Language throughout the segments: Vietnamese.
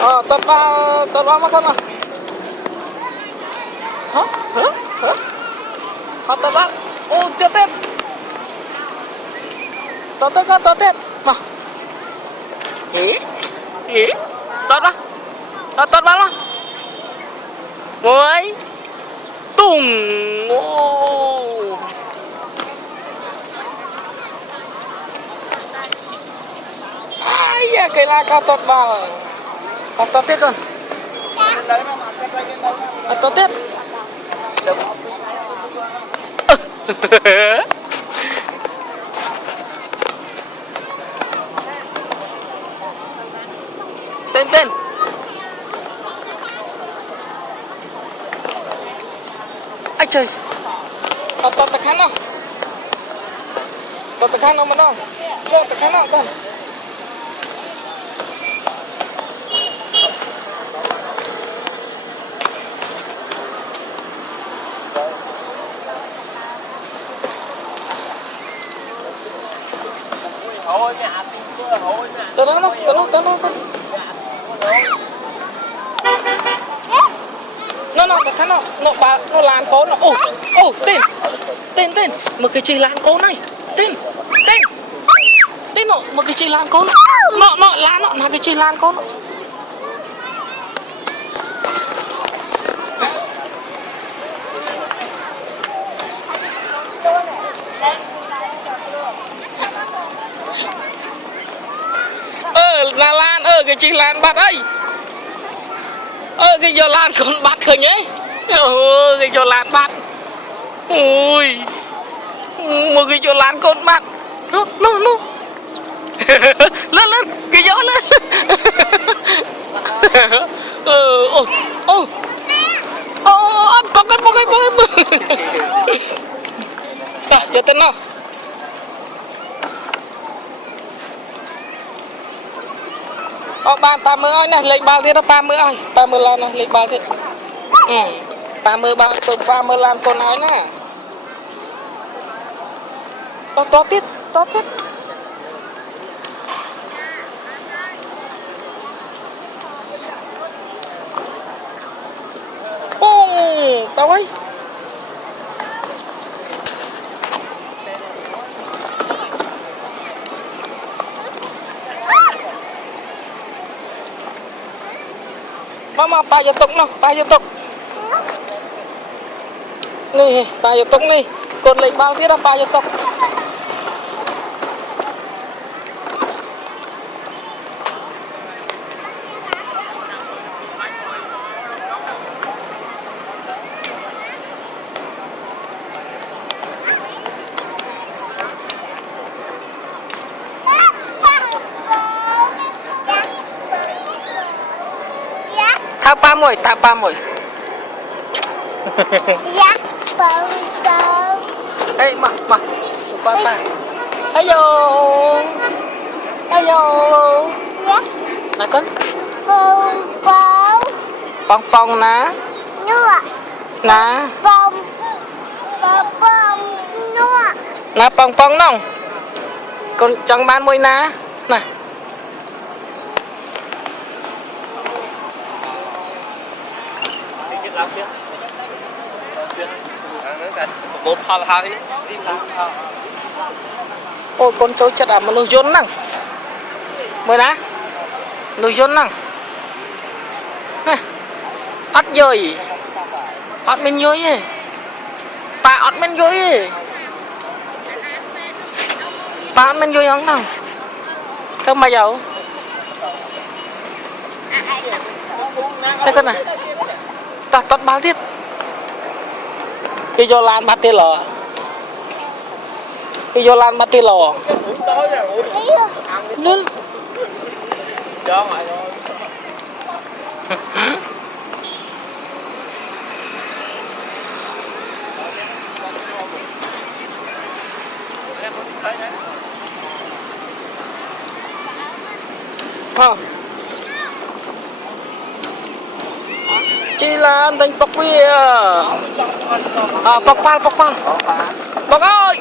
Tọt vào mà con à. Hả? Tọt vào. Ô, tiếp tiếp. Tọt tiếp. Mà. Ý. Tọt vào. Tọt vào mà. Ôi. Tùng. Ô. Ai da, cây la cao tọt vào. Tọt tiếp con. Tọt tiếp. Tên. Ai trời. Tọt ta khán nào. Tọt ta khán nào mà đâu. Vô ta khán nào con. Tao đó. Nó ta khán nào. Nó làm cố nó. Ô, tên. Một cái chi làm cố này. Tên nó, một cái chi làm cố nó. Nó làm nó, cái chi làm cố nó. Là lan cái chi lan bắt ấy. Cái do lan con bắt rồi nhé. Cái do lan bắt. Ui. Một cái do lan con bắt. Nó. Lên, cái gió lên. Bọc cái. Cho tên nào. Bạn 30 ơi này, lấy bao thế đó 30 ơi. 30 lần này, lấy bao thế. 30 bao tụi 30 làm con nói nè. To tiết. Tao ấy. Mama pa vô tục. Nè, pa vô tục nè. Con lấy bao tiết đó pa vô tục. Thả ba mùi. Dạ, bông. Ê, mà. Ba. Ayo. Dạ. Nói con. Bông ná. Nua. Ná. Bông nua. Ná bông nông. Con chẳng bán mùi ná. Nè. Một phao hai. Ôi con trâu chất mà nuôi dôn năng. Mới ná. Nuôi dôn năng. Nè. Ất dồi. Ất mình dối ấy. Bà ất mình dối ấy. Bà ất mình dối không nào. Không mà dầu. Đây con này. Ta tốt bao tiếp. Cái vô lan bắt tê lò. Luôn. Chi lan đánh bọc bia. Bọc pal. Bọc ơi,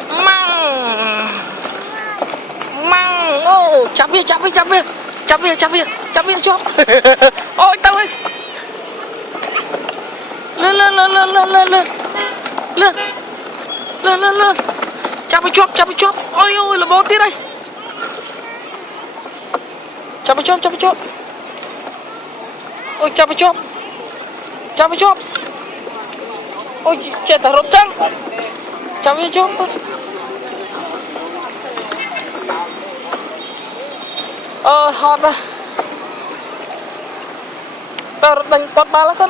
măng. Ô, chắp bia chóp. lên chắp cái chóp ôi ôi là bó tiết đây chắp cái chóp ôi chắp cái chóp ôi chết thằng rốt trắng chắp cái chóp hot à tao đánh pot bala kan